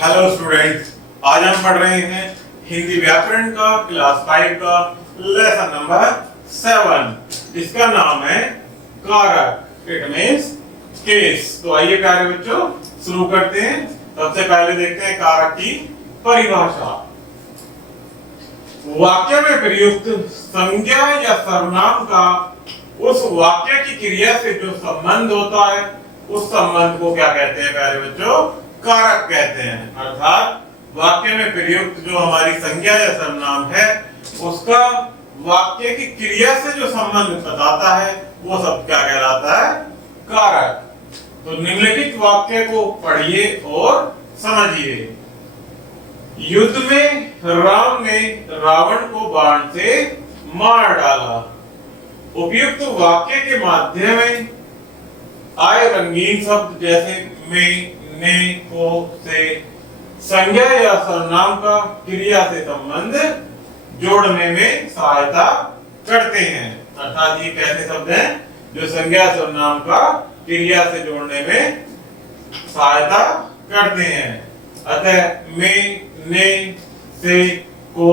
Hello students, आज हम पढ़ रहे हैं हिंदी व्याकरण का क्लास 5 का लेसन नंबर 7। इसका नाम है कारक। It means case. तो आइए प्यारे बच्चों शुरू करते हैं। सबसे पहले देखते हैं कारक की परिभाषा। वाक्य में प्रयुक्त संज्ञा या सर्वनाम का उस वाक्य की क्रिया से जो संबंध होता है, उस संबंध को क्या कहते हैं प्यारे बच्चों? कारक कहते हैं। अर्थात वाक्य में प्रयुक्त जो हमारी संज्ञा या सर्वनाम है, उसका वाक्य की क्रिया से जो संबंध बताता है, वो सब क्या कहलाता है? कारक। तो निम्नलिखित वाक्य को पढ़िए और समझिए। युद्ध में राम ने रावण को बाण से मार डाला। उपयुक्त वाक्य के माध्यम में आए रंगीन शब्द जैसे में, ने, को, से संज्ञा या सर्वनाम का क्रिया से संबंध जोड़ने में सहायता करते हैं। अर्थात ये कैसे शब्द हैं जो संज्ञा सर्वनाम का क्रिया से जोड़ने में सहायता करते हैं। अतः में, ने, से, को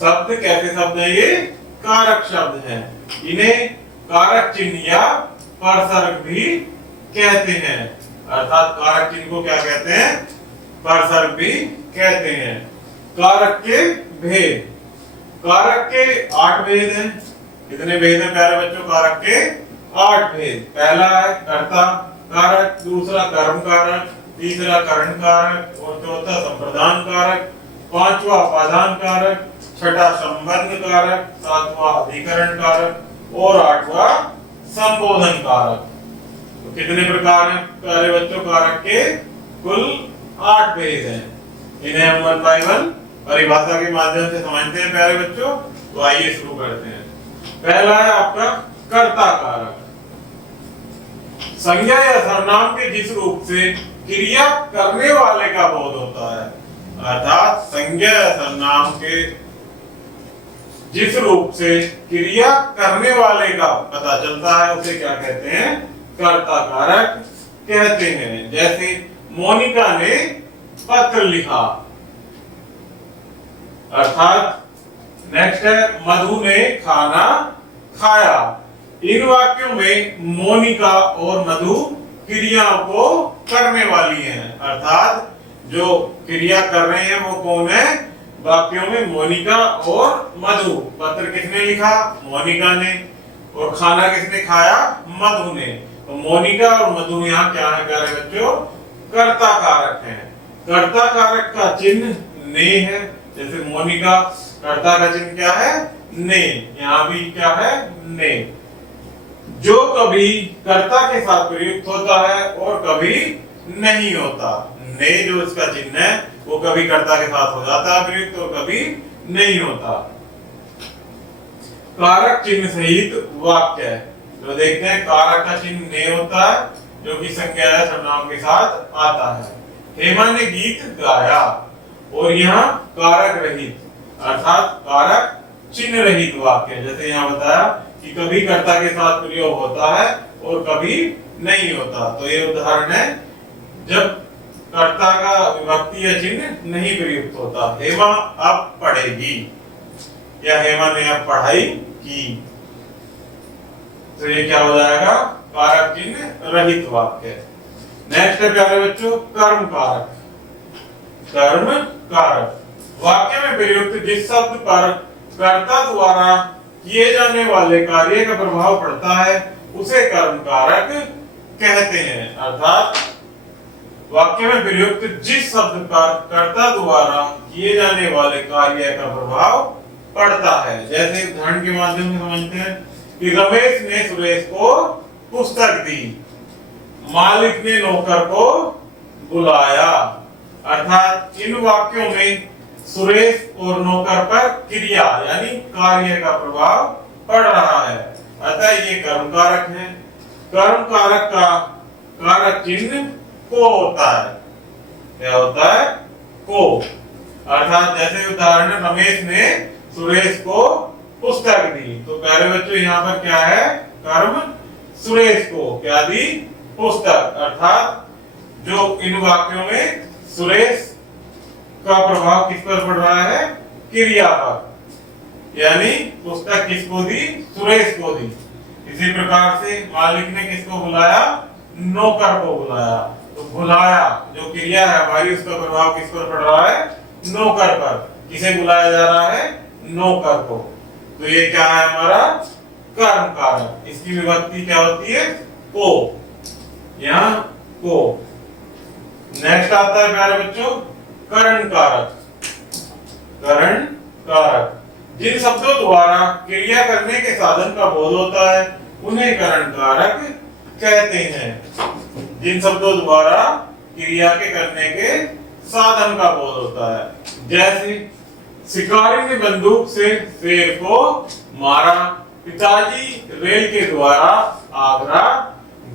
शब्द कैसे शब्द है? ये कारक शब्द हैं। इन्हें कारक चिन्ह या परसर्ग भी कहते हैं। अर्थात कारक चिन्ह को क्या कहते हैं? परसर्ग भी कहते हैं। कारक के भेद। कारक के 8 भेद हैं। कितने भेद हैं प्यारे बच्चों? कारक के 8 भेद। पहला है कर्ता कारक, दूसरा कर्म कारक, तीसरा करण कारक और चौथा संप्रदान कारक, पांचवा उपादान कारक, छठा संबंध कारक, सातवां अधिकरण कारक और आठवां संबोधन कारक। तो कितने प्रकार हैं प्यारे बच्चों? कारक के कुल 8 भेद हैं। इन्हें हम 1 बाय 1 परिभाषा के माध्यम से समझते हैं प्यारे बच्चों। तो आइए शुरू करते हैं। पहला है आपका कर्ता कारक। संज्ञा या सर्वनाम के जिस रूप से क्रिया करने वाले का बोध होता है, अर्थात संज्ञा या सर्वनाम के जिस रूप से क्रिया करने वाले का पता चलता है, उसे क्या कहते हैं? कर्ता कारक कहते हैं। जैसे मोनिका ने पत्र लिखा। अर्थात नेक्स्ट है मधु ने खाना खाया। इन वाक्यों में मोनिका और मधु क्रियाओं को करने वाली हैं। अर्थात जो क्रिया कर रहे हैं वो कौन है? वाक्यों में मोनिका और मधु। पत्र किसने लिखा? मोनिका ने। और खाना किसने खाया? मधु ने। तो मोनिका और मधु यहाँ क्या है प्यारे बच्चों? कर्ता कारक हैं। कर्ता कारक का चिन्ह ने है। जैसे मोनिका, कर्ता का चिन्ह क्या है? ने। यहाँ भी क्या है? ने। जो कभी कर्ता के साथ प्रयुक्त होता है और कभी नहीं होता। ने जो इसका चिन्ह है वो कभी कर्ता के साथ हो जाता है प्रयुक्त और कभी नहीं होता। कारक चिन्ह सहित वाक्य है। तो देखते हैं कारक का चिन्ह ने होता है जो कि संज्ञा या सर्वनाम के साथ आता है। हेमा ने गीत गाया। और यहाँ कारक रहित अर्थात कारक चिन्ह रहित वाक्य। जैसे यहाँ बताया कि कभी कर्ता के साथ प्रयोग होता है और कभी नहीं होता। तो ये उदाहरण है जब कर्ता का विभक्ति या चिन्ह नहीं प्रयुक्त होता। हेमा अब पढ़ेगी या हेमा ने अब पढ़ाई की। तो ये क्या हो जाएगा? कारक चिन्ह रहित वाक्य। नेक्स्ट है प्यारे बच्चों कर्म कारक। कर्म कारक वाक्य में प्रयुक्त जिस शब्द पर कर्ता द्वारा किए जाने वाले कार्य का प्रभाव पड़ता है, उसे कर्म कारक कहते हैं। अर्थात वाक्य में प्रयुक्त जिस शब्द पर कर्ता द्वारा किए जाने वाले कार्य का प्रभाव पड़ता है। जैसे उदाहरण के माध्यम से समझते हैं कि रमेश ने सुरेश को पुस्तक दी, मालिक ने नौकर को बुलाया। अर्थात इन वाक्यों में सुरेश और नौकर पर क्रिया यानी कार्य का प्रभाव पड़ रहा है। अतः ये कर्म कारक है। कर्म कारक का कारक चिन्ह को होता है। क्या होता है? को। अर्थात जैसे उदाहरण रमेश ने सुरेश को पुस्तक दी। तो प्यारे बच्चों यहाँ पर क्या है? कर्म सुरेश को क्या दी? पुस्तक। अर्थात जो इन वाक्यों में सुरेश का प्रभाव किस पर पड़ रहा है? क्रिया पर। यानी पुस्तक किसको दी? सुरेश को दी। इसी प्रकार से मालिक ने किसको बुलाया? नौकर को बुलाया। तो बुलाया जो क्रिया है हमारी, उसका प्रभाव किस पर पड़ रहा है? नौकर पर। किसे बुलाया जा रहा है? नौकर को। तो ये क्या है हमारा? कर्म कारक। इसकी विभक्ति क्या होती है? को। यहाँ को। नेक्स्ट आता है प्यारे बच्चों करण कारक। करण कारक जिन शब्दों द्वारा क्रिया करने के साधन का बोध होता है उन्हें करण कारक कहते हैं। जिन शब्दों द्वारा क्रिया के करने के साधन का बोध होता है, जैसे शिकारी ने बंदूक से शेर को मारा, पिताजी रेल के द्वारा आगरा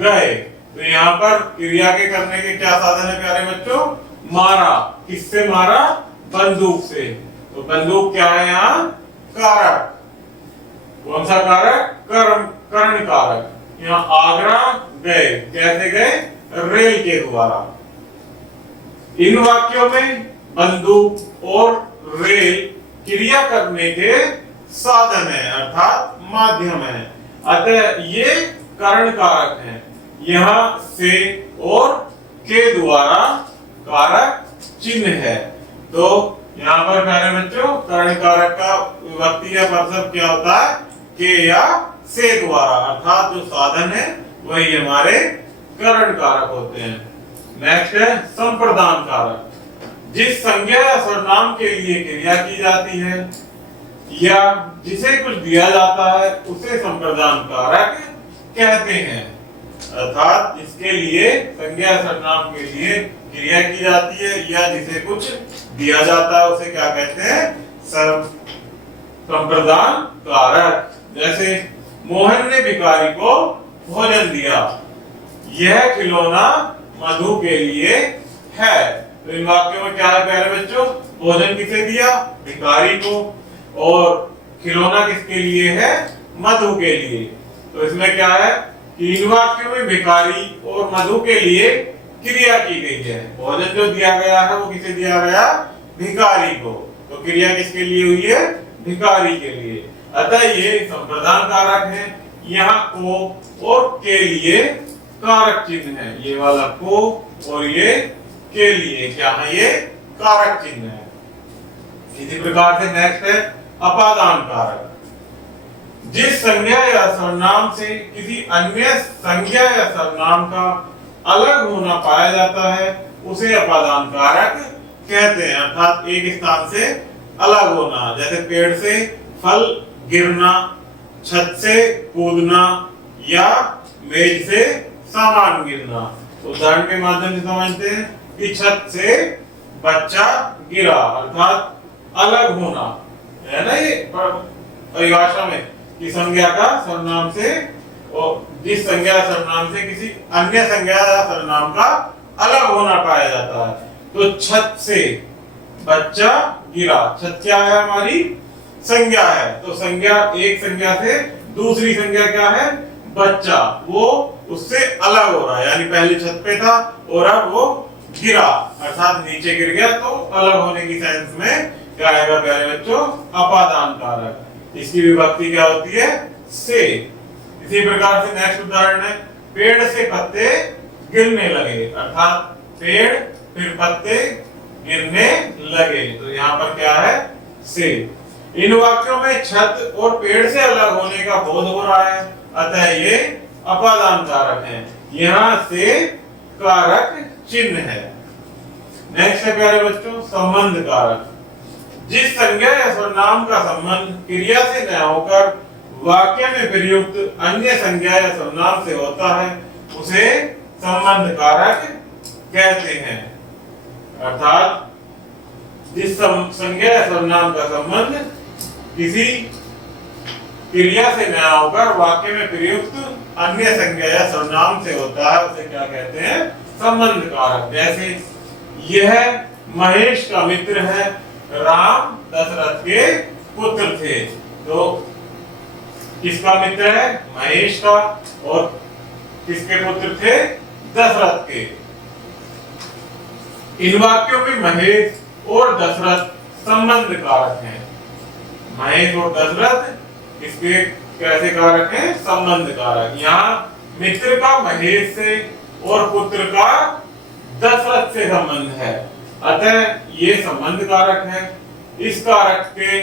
गए। तो यहाँ पर क्रिया के करने के क्या साधन है प्यारे बच्चों? मारा। किससे मारा? बंदूक से। तो बंदूक क्या है यहाँ? कारक। कौन सा कारक? कर्ण कारक। यहाँ आगरा गए, कैसे गए? रेल के द्वारा। इन वाक्यों में बंदूक और रेल क्रिया करने के साधन है अर्थात माध्यम है, अतः ये कर्ण कारक है। यहाँ से और के द्वारा कारक चिन्ह है। तो यहाँ पर प्यारे बच्चों कर्ण कारक का विभक्ति या परसब क्या होता है? के या से द्वारा, अर्थात जो साधन है वही हमारे कर्ण कारक होते हैं। नेक्स्ट है संप्रदान कारक। जिस संज्ञा या सर्वनाम के लिए क्रिया की जाती है या जिसे कुछ दिया जाता है उसे संप्रदान कारक कहते हैं। अर्थात जिसके लिए संज्ञा या सर्वनाम के लिए क्रिया की जाती है या जिसे कुछ दिया जाता है उसे क्या कहते हैं? संप्रदान कारक। जैसे मोहन ने भिखारी को भोजन दिया, यह खिलौना मधु के लिए है। तो इन वाक्यों में क्या है प्यारे बच्चों? भोजन किसे दिया? भिखारी को। और खिलौना किसके लिए है? मधु के लिए। तो इसमें क्या है कि इन वाक्यों में भिखारी और मधु के लिए क्रिया की गई है। भोजन जो दिया गया है वो किसे दिया गया? भिखारी को। तो क्रिया किसके लिए हुई है? भिखारी के लिए। अतः ये संप्रदान कारक है। यहाँ को और के लिए कारक चिन्ह है। ये वाला को और ये के लिए क्या है? ये कारक चिन्ह है। इसी प्रकार से नेक्स्ट है अपादान कारक। जिस संज्ञा या सर्वनाम से किसी अन्य संज्ञा या सर्वनाम का अलग होना पाया जाता है उसे अपादान कारक कहते हैं। अर्थात एक स्थान से अलग होना, जैसे पेड़ से फल गिरना, छत से कूदना या मेज से सामान गिरना। उदाहरण के माध्यम से समझते हैं कि छत से बच्चा गिरा, अर्थात अलग होना है ना। ये परिभाषा में कि संज्ञा का सर्वनाम से और जिस संज्ञा सर्वनाम से किसी अन्य संज्ञा या सर्वनाम का अलग होना पाया जाता है। तो छत से बच्चा गिरा, छत क्या है? हमारी संज्ञा है। तो संज्ञा एक संज्ञा से दूसरी संज्ञा क्या है? बच्चा। वो उससे अलग हो रहा है, यानी पहले छत पे था और अब वो गिरा अर्थात नीचे गिर गया। तो अलग होने की सेंस में क्या आएगा प्यारे बच्चों? अपादान कारक। इसकी विभक्ति क्या होती है? से। इसी प्रकार से नेक्स्ट उदाहरण है पेड़ से पत्ते गिरने लगे, अर्थात पेड़ फिर पत्ते गिरने लगे। तो यहाँ पर क्या है? से। इन वाक्यों में छत और पेड़ से अलग होने का बोध हो रहा है, अतः ये अपादान कारक है। यहाँ से कारक चिन्ह है। नेक्स्ट है प्यारे बच्चों संबंध कारक। जिस संज्ञा या सर्वनाम का संबंध क्रिया से न होकर वाक्य में प्रयुक्त अन्य संज्ञा या सर्वनाम से होता है उसे संबंध कारक कहते हैं। अर्थात जिस संज्ञा या सर्वनाम का संबंध किसी क्रिया से न होकर वाक्य में प्रयुक्त अन्य संज्ञा या सर्वनाम से होता है उसे क्या कहते हैं? संबंध कारक। जैसे यह महेश का मित्र है, राम दशरथ के पुत्र थे। तो किसका मित्र है? महेश का। और किसके पुत्र थे? दशरथ के। इन वाक्यों में महेश और दशरथ संबंध कारक हैं। महेश और दशरथ इसके कैसे कारक हैं? संबंध कारक। यहाँ मित्र का महेश से और पुत्र का दशरथ से संबंध है, अतः ये संबंध कारक है। इस कारक के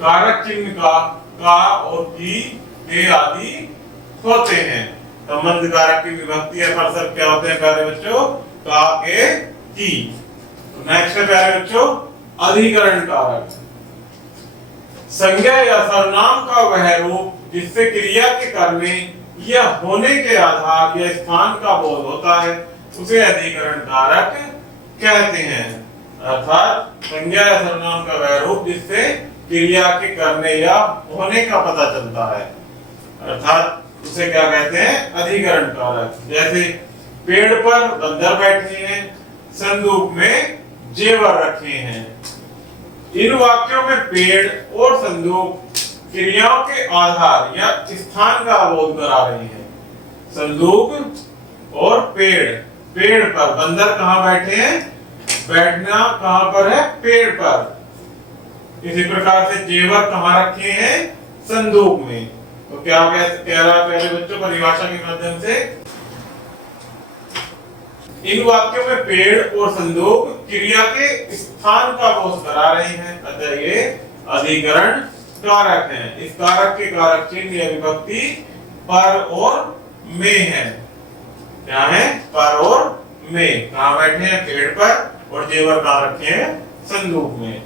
कारक चिन्ह का और की, के आदि होते हैं। संबंध कारक की विभक्ति या परसर क्या होते हैं प्यारे बच्चों? का, के, की। नेक्स्ट है प्यारे बच्चों अधिकरण कारक। संज्ञा या सर्वनाम का वह रूप जिससे क्रिया के करने या होने के आधार या स्थान का बोध होता है उसे अधिकरण कारक कहते हैं। अर्थात संज्ञा या सर्वनाम का वह रूप जिससे क्रिया के करने या होने का पता चलता है, अर्थात उसे क्या कहते हैं? अधिकरण कारक। जैसे पेड़ पर बंदर बैठे हैं, संदूक में जेवर रखे हैं। इन वाक्यों में पेड़ और संदूक क्रियाओं के आधार या स्थान का बोध करा रहे हैं। संदूक और पेड़, पेड़ पर बंदर कहाँ बैठे हैं? बैठना कहाँ पर है? पेड़ पर। इसी प्रकार से जेवर कहाँ रखे हैं? संदूक में। तो क्या कह रहा है प्यारे बच्चों परिभाषा के माध्यम से? इन वाक्यों में पेड़ और संदूक क्रिया के स्थान का बोध करा रहे हैं, अतः ये अधिकरण कारक हैं। इस कारक के कारक चिन्ह या विभक्ति पर और में है। क्या है? पर और में। कहाँ बैठे हैं? पेड़ पर। और जेवर कहाँ रखे हैं? संदूक में।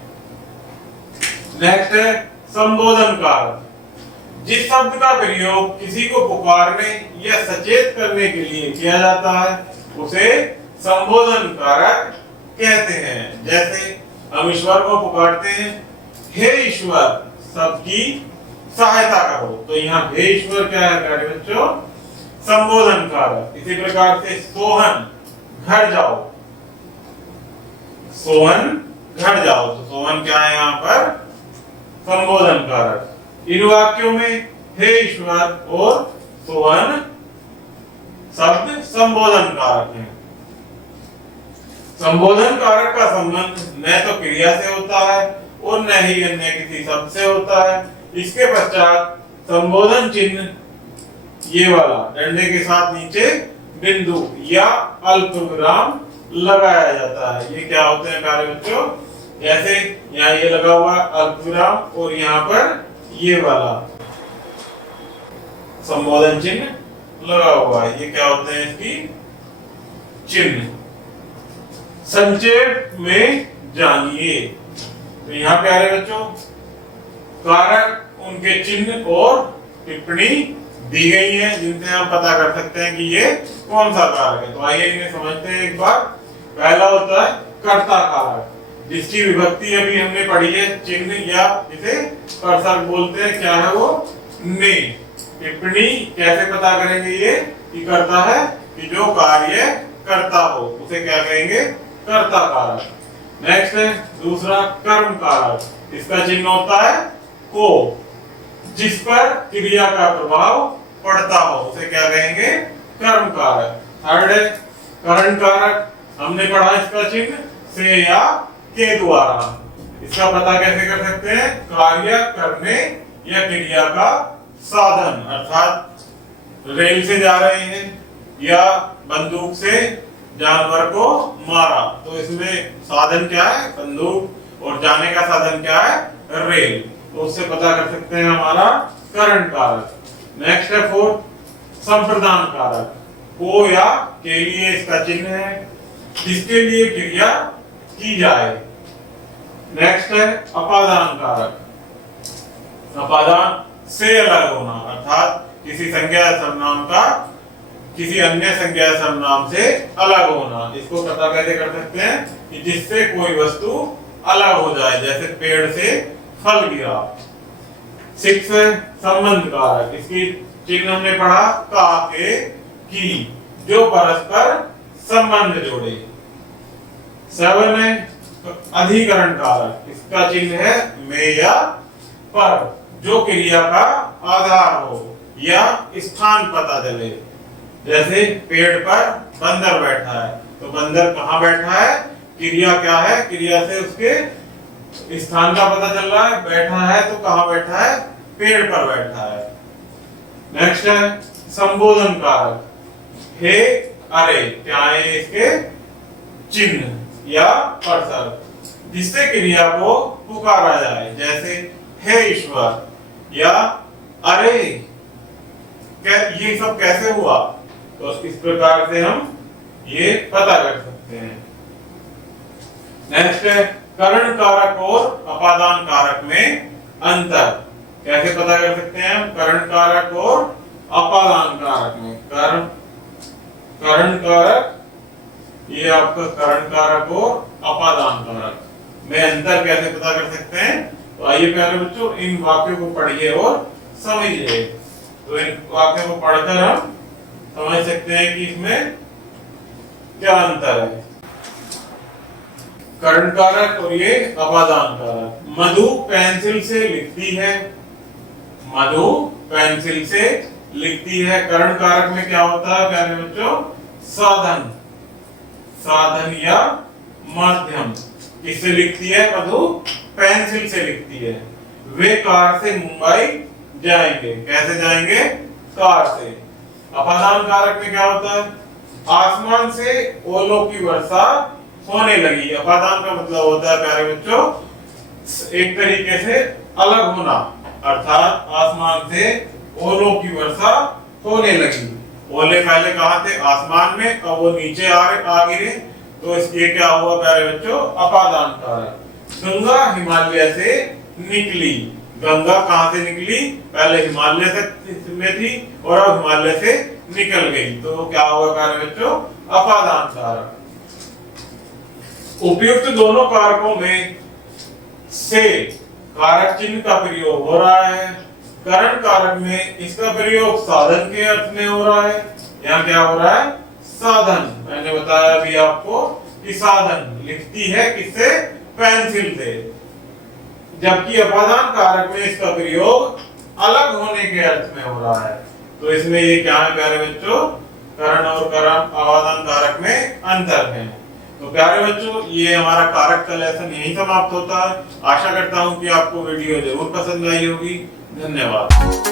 नेक्स्ट है संबोधन कारक। जिस शब्द का प्रयोग किसी को पुकारने या सचेत करने के लिए किया जाता है उसे संबोधन कारक कहते हैं। जैसे हम ईश्वर को पुकारते हैं, हे ईश्वर सबकी सहायता करो, तो यहाँ हे ईश्वर क्या है प्यारे बच्चों? संबोधन कारक। इसी प्रकार से सोहन घर जाओ, सोहन घर जाओ, तो सोहन क्या है यहाँ पर? संबोधन कारक। इन वाक्यों में हे ईश्वर और सोहन शब्द संबोधन कारक है। संबोधन कारक का संबंध न तो क्रिया से होता है और न ही अन्य किसी शब्द से होता है। इसके पश्चात संबोधन चिन्ह ये वाला डंडे के साथ नीचे बिंदु या अल्पविराम लगाया जाता है। ये क्या होते हैं प्यारे बच्चों? जैसे यहाँ ये लगा हुआ अल्पविराम और यहाँ पर ये वाला संबोधन चिन्ह लगा हुआ है। ये क्या होते हैं इसकी चिन्ह? संक्षेप में जानिए। तो यहाँ प्यारे बच्चों कारक, उनके चिन्ह और टिप्पणी दी गई है जिनसे हम पता कर सकते हैं कि ये कौन सा कारक है। तो आइए इन्हें समझते हैं एक बार। पहला होता है कर्ता कारक, जिसकी विभक्ति अभी हमने पढ़ी है, चिन्ह या जिसे कर्सर बोलते हैं। क्या है वो? ने। टिप्पणी कैसे पता करेंगे ये कि करता है? कि जो कार्य करता हो उसे क्या कहेंगे? कर्ता कारक। नेक्स्ट है दूसरा कर्म कारक। इसका चिन्ह होता है को, जिस पर क्रिया का प्रभाव पड़ता हो उसे क्या कहेंगे? कर्म कारक। थर्ड है करण कारक। हमने पढ़ा इसका चिन्ह से या के द्वारा। इसका पता कैसे कर सकते हैं? कार्य करने या क्रिया का साधन, अर्थात रेल से जा रहे हैं या बंदूक से जानवर को मारा, तो इसमें साधन क्या है? बंदूक। और जाने का साधन क्या है? रेल। तो उससे पता कर सकते हैं हमारा करण कारक। नेक्स्ट है फोर्थ संप्रदान कारक। को या के लिए इसका चिन्ह है, जिसके लिए क्रिया की जाए। नेक्स्ट है अपादान कारक। अपादान से अलग होना, अर्थात किसी संज्ञा या सर्वनाम का किसी अन्य संज्ञा या सर्वनाम से अलग होना। इसको पता कैसे कर सकते हैं? कि जिससे कोई वस्तु अलग हो जाए, जैसे पेड़ से फल गिरा। सिक्स संबंध कारक। इसकी चिन्ह हमने पढ़ा का, के, की, जो परस्पर संबंध जोड़े। सेवन है अधिकरण कारक। इसका चिन्ह है में या पर, जो क्रिया का आधार हो या स्थान पता चले। जैसे पेड़ पर बंदर बैठा है, तो बंदर कहाँ बैठा है? क्रिया क्या है, क्रिया से उसके स्थान का पता चल रहा है, बैठा है तो कहाँ बैठा है, पेड़ पर बैठा है। नेक्स्ट है संबोधन कारक, हे अरे, क्या है इसके चिन्ह या कर्सर, जिससे क्रिया को पुकारा जाए, जैसे हे ईश्वर या अरे, ये सब कैसे हुआ, तो इस प्रकार से हम ये पता कर सकते हैं। नेक्स्ट है करण कारक और अपादान कारक में अंतर, कैसे पता कर सकते हैं हम करण कारक और अपादान कारक में। करण कारक, ये आपका करण कारक और अपादान कारक में अंतर कैसे पता कर सकते हैं, तो आइए पहले बच्चों इन वाक्यों को पढ़िए और समझिए। तो इन वाक्यों को पढ़कर हम समझ सकते हैं कि इसमें क्या अंतर है। करण कारक और ये अपादान कारक। मधु पेंसिल से लिखती है, मधु पेंसिल से लिखती है। करण कारक में क्या होता है प्यारे बच्चों, साधन, साधन या माध्यम। किससे लिखती है मधु, पेंसिल से लिखती है। वे कार से मुंबई जाएंगे, कैसे जाएंगे, कार से। अपादान कारक में क्या होता है, आसमान से ओलों की वर्षा होने लगी। अपादान का मतलब होता है प्यारे बच्चों एक तरीके से अलग होना, अर्थात आसमान से ओलों की वर्षा होने लगी। ओले पहले कहाँ थे, आसमान में, अब वो नीचे आ गिरे, तो इसलिए क्या हुआ प्यारे बच्चों, अपादान कारक। गंगा हिमालय से निकली, गंगा कहाँ से निकली, पहले हिमालय से में थी और अब हिमालय से निकल गई, तो क्या हुआ प्यारे बच्चों, अपादान कारक। उपयुक्त दोनों कारकों में से कारक चिन्ह का प्रयोग हो रहा है। करण कारक में इसका प्रयोग साधन के अर्थ में हो रहा है। यहाँ क्या हो रहा है, साधन। मैंने बताया अभी आपको कि साधन लिखती है किससे, पेंसिल से। जबकि अपादान कारक में इसका प्रयोग अलग होने के अर्थ में हो रहा है। तो इसमें ये क्या है प्यारे बच्चों, करण और अपादान कारक में अंतर है। तो प्यारे बच्चों ये हमारा कारक का लेसन यही समाप्त होता है। आशा करता हूँ कि आपको वीडियो जरूर पसंद आई होगी। धन्यवाद।